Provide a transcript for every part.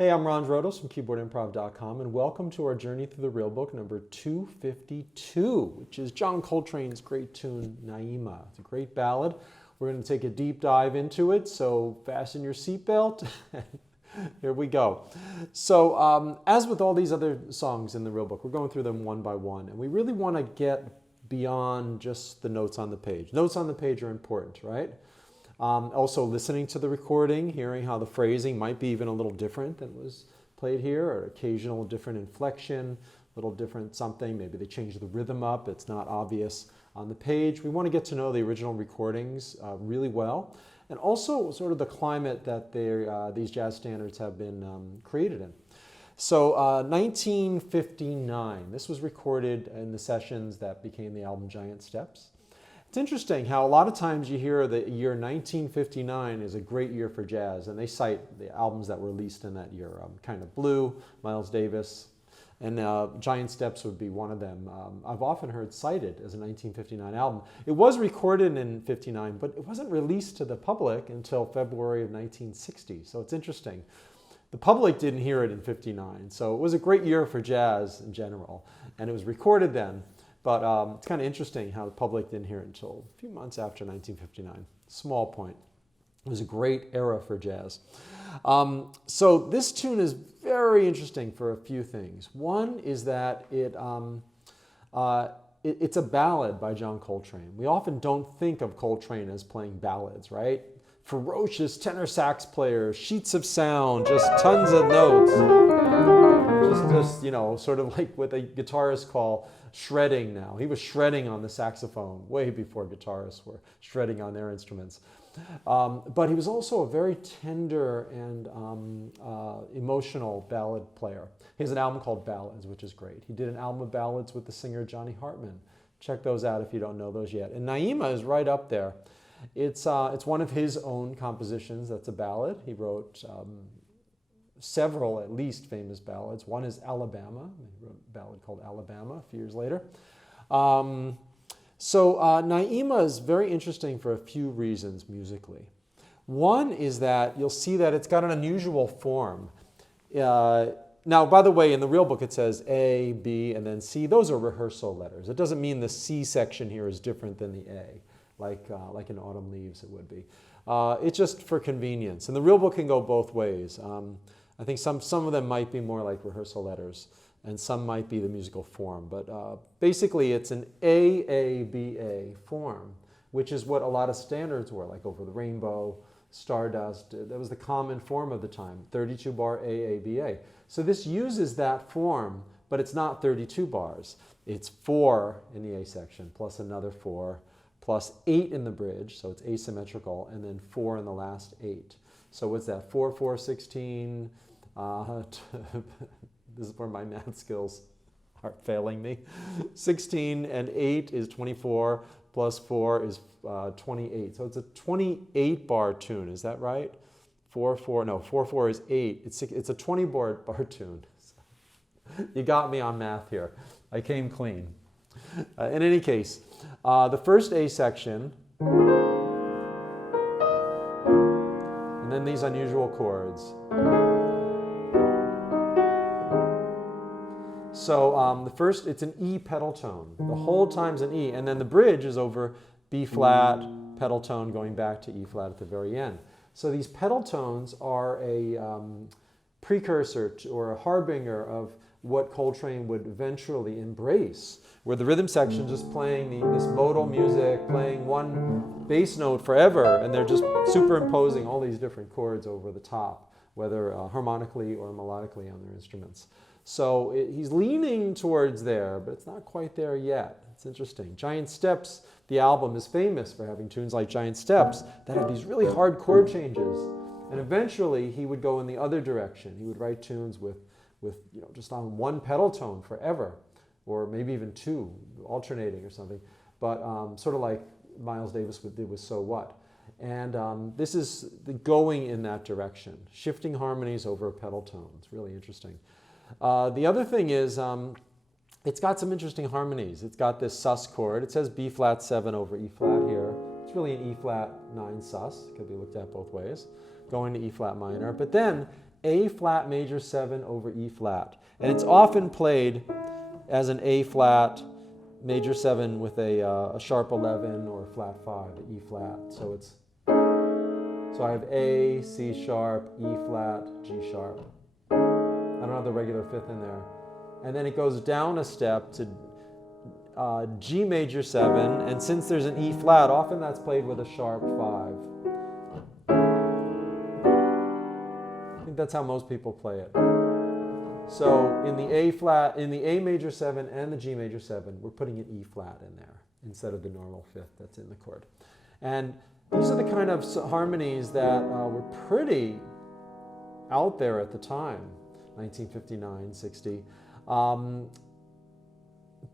Hey, I'm Ron Drodos from keyboardimprov.com, and welcome to our journey through the real book number 252, which is John Coltrane's great tune, Naima. It's a great ballad. We're going to take a deep dive into it, so fasten your seatbelt. Here we go. So as with all these other songs in the real book, we're going through them one by one, and we really want to get beyond just the notes on the page. Notes on the page are important, right? Also listening to the recording, hearing how the phrasing might be even a little different than was played here, or occasional different inflection, a little different something. Maybe they changed the rhythm up. It's not obvious on the page. We want to get to know the original recordings really well, and also sort of the climate that these jazz standards have been created in. So 1959, this was recorded in the sessions that became the album Giant Steps. It's interesting how a lot of times you hear the year 1959 is a great year for jazz, and they cite the albums that were released in that year. Kind of Blue, Miles Davis, and Giant Steps would be one of them. I've often heard cited as a 1959 album. It was recorded in 59, but it wasn't released to the public until February of 1960. So it's interesting. The public didn't hear it in 59, so it was a great year for jazz in general, and it was recorded then. But it's kind of interesting how the public didn't hear it until a few months after 1959. Small point. It was a great era for jazz. So this tune is very interesting for a few things. One is that it's a ballad by John Coltrane. We often don't think of Coltrane as playing ballads, right? Ferocious tenor sax player, sheets of sound, just tons of notes. Just you know, sort of like what the guitarists call shredding now. He was shredding on the saxophone way before guitarists were shredding on their instruments. But he was also a very tender and emotional ballad player. He has an album called Ballads, which is great. He did an album of ballads with the singer Johnny Hartman. Check those out if you don't know those yet. And Naima is right up there. It's one of his own compositions that's a ballad. He wrote several, at least, famous ballads. One is Alabama. He wrote a ballad called Alabama a few years later. So Naima is very interesting for a few reasons musically. One is that you'll see that it's got an unusual form. Now, by the way, in the real book it says A, B, and then C. Those are rehearsal letters. It doesn't mean the C section here is different than the A, like in Autumn Leaves it would be. It's just for convenience. And the real book can go both ways. I think some of them might be more like rehearsal letters, and some might be the musical form. But basically, it's an AABA form, which is what a lot of standards were, like Over the Rainbow, Stardust. That was the common form of the time, 32-bar AABA. So this uses that form, but it's not 32 bars. It's 4 in the A section, plus another 4, plus 8 in the bridge, so it's asymmetrical, and then 4 in the last 8. So what's that? 4, 4, 16. This is where my math skills are failing me. 16 and 8 is 24, plus 4 is 28. So it's a 28-bar tune. Is that right? 4, 4. No, 4, 4 is 8. It's a 20-bar tune. You got me on math here. I came clean. In any case, the first A section, and then these unusual chords. So the first, it's an E pedal tone. The whole time's an E, and then the bridge is over B flat, pedal tone going back to E flat at the very end. So these pedal tones are a precursor to, or a harbinger of what Coltrane would eventually embrace, where the rhythm section just playing this modal music, playing one bass note forever, and they're just superimposing all these different chords over the top, whether harmonically or melodically on their instruments. So he's leaning towards there, but it's not quite there yet. It's interesting. Giant Steps, the album, is famous for having tunes like Giant Steps that have these really hard chord changes. And eventually he would go in the other direction. He would write tunes with just on one pedal tone forever, or maybe even two, alternating or something. But sort of like Miles Davis did with So What. And this is going in that direction, shifting harmonies over a pedal tone. It's really interesting. The other thing is it's got some interesting harmonies. It's got this sus chord. It says B flat 7 over E flat here. It's really an E flat 9 sus. It could be looked at both ways. Going to E flat minor. But then A flat major 7 over E flat. And it's often played as an A flat major 7 with a sharp 11 or flat 5, E flat. So I have A, C sharp, E flat, G sharp. I don't have the regular fifth in there. And then it goes down a step to G major 7, and since there's an E flat, often that's played with a sharp 5. I think that's how most people play it. So in the A flat, in the A major 7 and the G major 7, we're putting an E flat in there instead of the normal fifth that's in the chord. And these are the kind of harmonies that were pretty out there at the time, 1959, 60.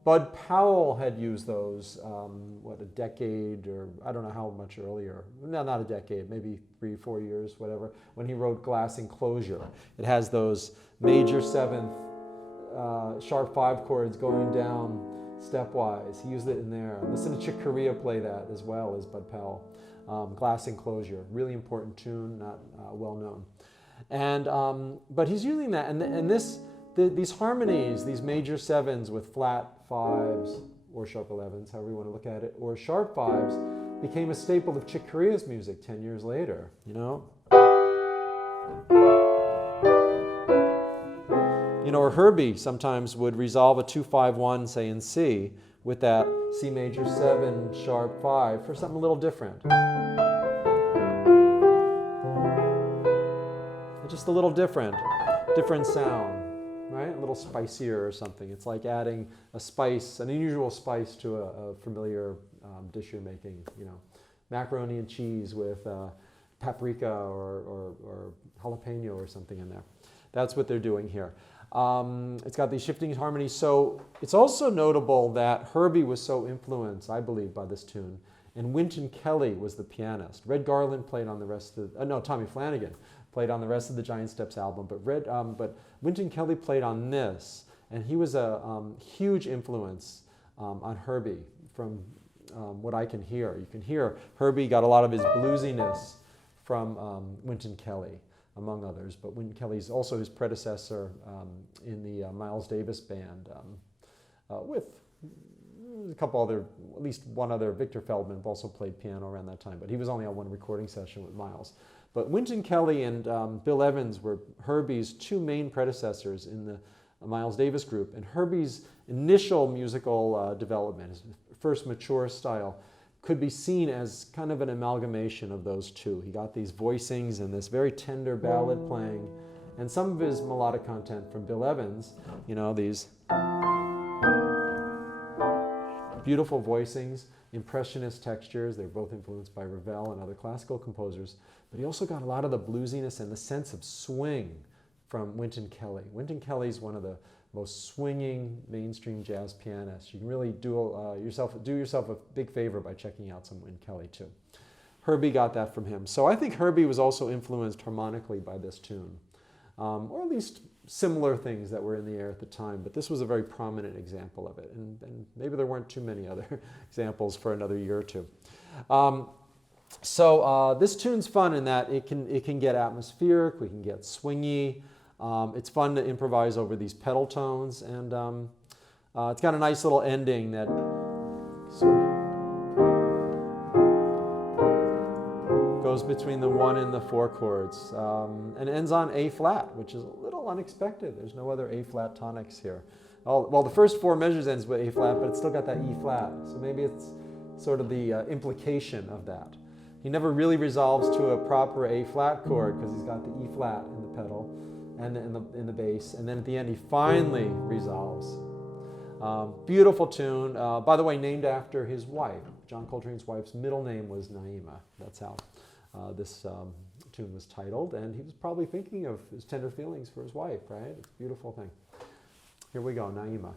Bud Powell had used those, a decade, or I don't know how much earlier. No, not a decade, maybe 3, 4 years, whatever, when he wrote Glass Enclosure. It has those major 7th, sharp 5 chords going down stepwise. He used it in there. Listen to Chick Corea play that as well as Bud Powell. Glass Enclosure, really important tune, not well known. And, but he's using that, and these harmonies, these major 7s with flat 5s or sharp 11s, however you want to look at it, or sharp 5s, became a staple of Chick Corea's music 10 years later, you know? You know, or Herbie sometimes would resolve a 2-5-1, say in C, with that C major 7 sharp 5 for something a little different. Just a little different sound, right? A little spicier or something. It's like adding a spice, an unusual spice to a familiar dish you're making, you know. Macaroni and cheese with paprika or jalapeno or something in there. That's what they're doing here. It's got these shifting harmonies. So it's also notable that Herbie was so influenced, I believe, by this tune. And Wynton Kelly was the pianist. Red Garland played on the rest of Tommy Flanagan played on the rest of the Giant Steps album. But Wynton Kelly played on this. And he was a huge influence on Herbie from what I can hear. You can hear Herbie got a lot of his bluesiness from Wynton Kelly, among others. But Wynton Kelly's also his predecessor in the Miles Davis band with a couple other, at least one other, Victor Feldman also played piano around that time, but he was only on one recording session with Miles. But Wynton Kelly and Bill Evans were Herbie's two main predecessors in the Miles Davis group. And Herbie's initial musical development, his first mature style, could be seen as kind of an amalgamation of those two. He got these voicings and this very tender ballad playing, and some of his melodic content from Bill Evans, you know, these beautiful voicings, impressionist textures. They're both influenced by Ravel and other classical composers. But he also got a lot of the bluesiness and the sense of swing from Wynton Kelly. Wynton Kelly's one of the most swinging mainstream jazz pianists. You can really do yourself a big favor by checking out some Wynton Kelly too. Herbie got that from him. So I think Herbie was also influenced harmonically by this tune, or at least similar things that were in the air at the time. But this was a very prominent example of it, and maybe there weren't too many other examples for another year or two. So this tune's fun in that it can get atmospheric, we can get swingy. It's fun to improvise over these pedal tones, and it's got a nice little ending that goes between the 1 and the 4 chords, and ends on A flat, which is a little unexpected. There's no other A flat tonics here. Well, the first 4 measures ends with A flat, but it's still got that E flat, so maybe it's sort of the implication of that. He never really resolves to a proper A flat chord because he's got the E flat in the pedal and in the bass, and then at the end he finally resolves. Beautiful tune, by the way, named after his wife. John Coltrane's wife's middle name was Naima. That's how this tune was titled, and he was probably thinking of his tender feelings for his wife, right? It's a beautiful thing. Here we go, Naima.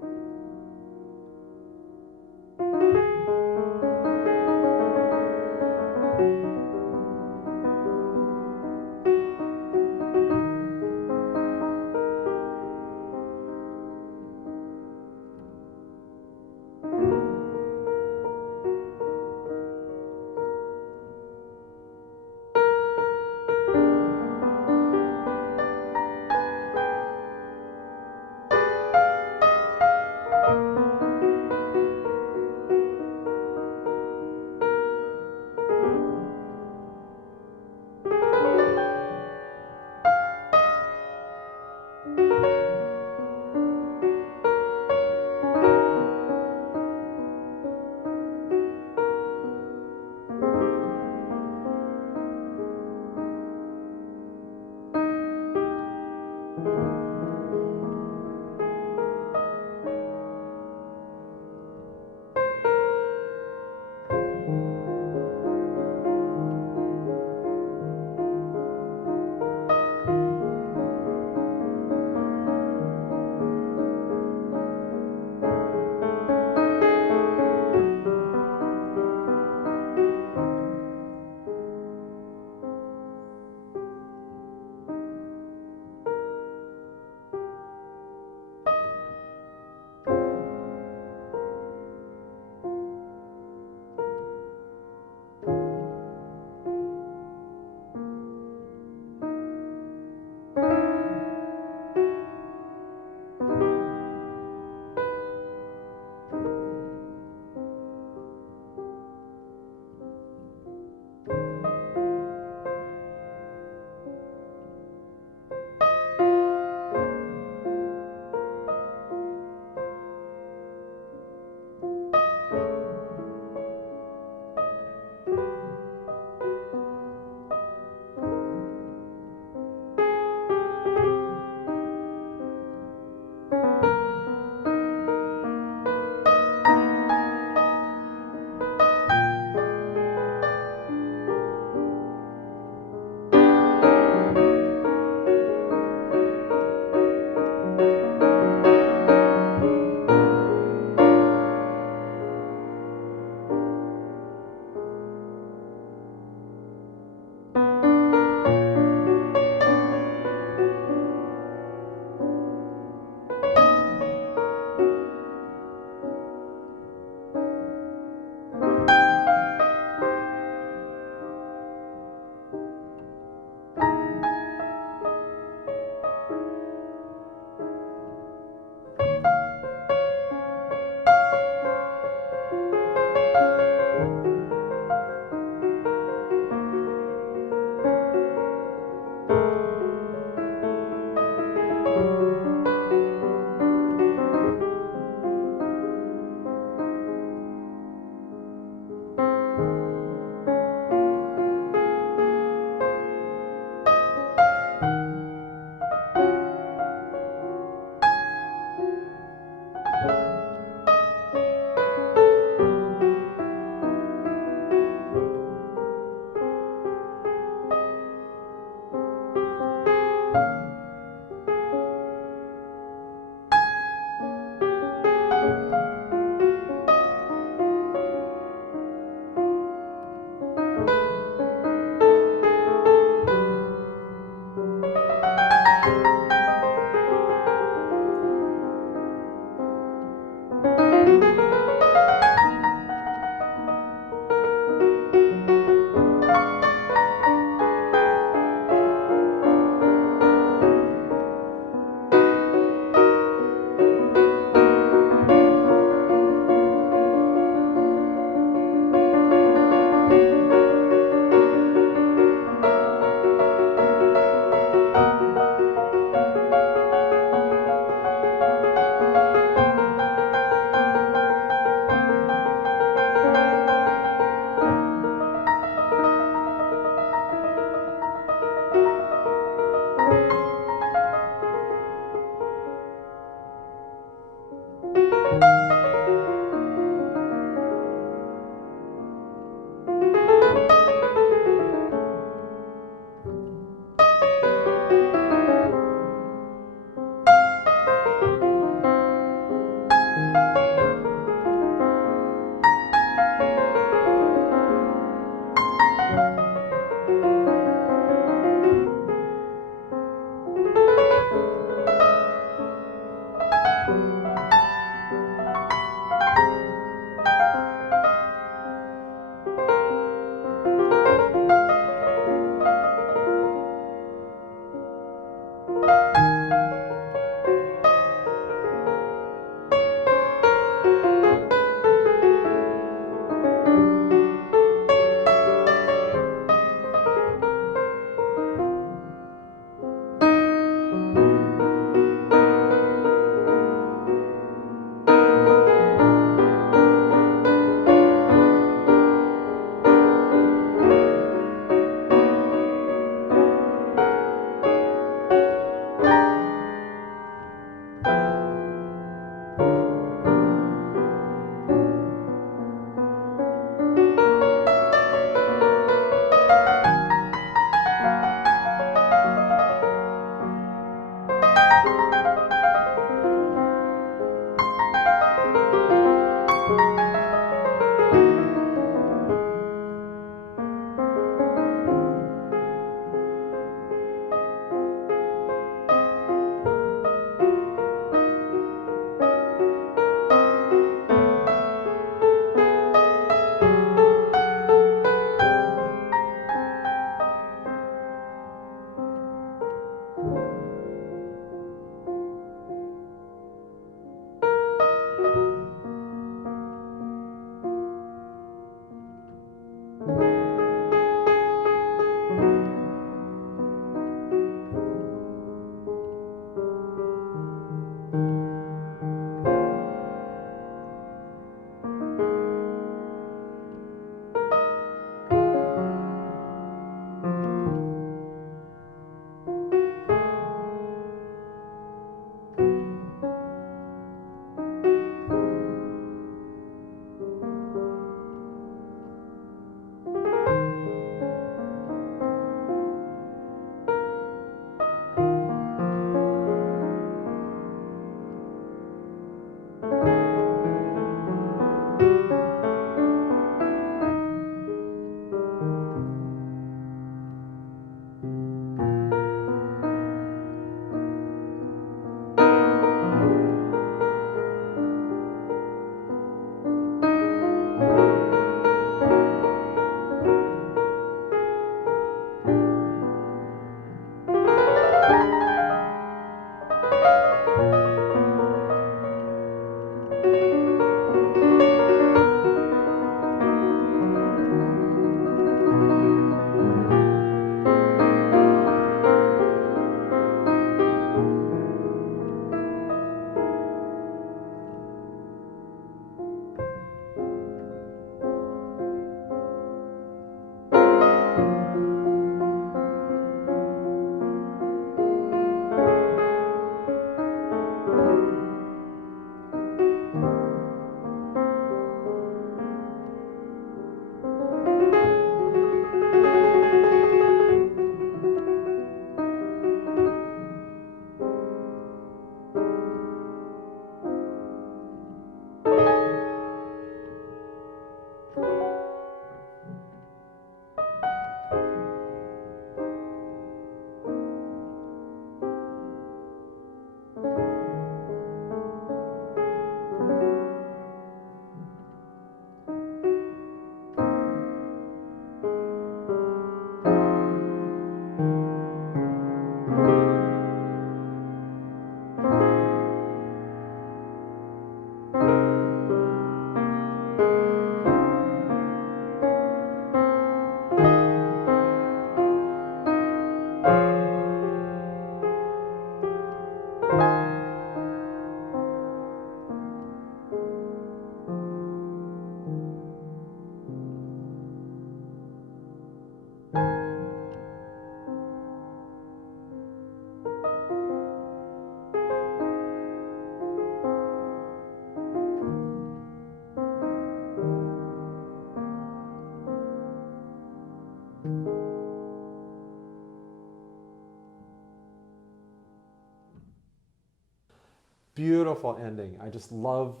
Beautiful ending. I just love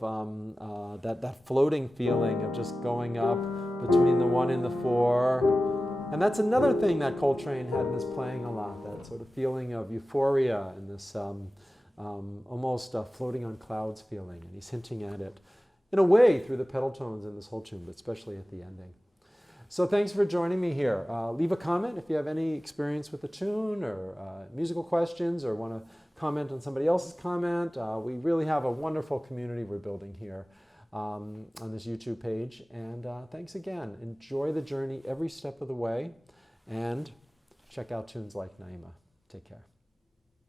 that floating feeling of just going up between the 1 and the 4. And that's another thing that Coltrane had in his playing a lot, that sort of feeling of euphoria and this almost floating on clouds feeling. And he's hinting at it in a way through the pedal tones in this whole tune, but especially at the ending. So thanks for joining me here. Leave a comment if you have any experience with the tune or musical questions or want to comment on somebody else's comment. We really have a wonderful community we're building here on this YouTube page. And thanks again. Enjoy the journey every step of the way and check out tunes like Naima. Take care.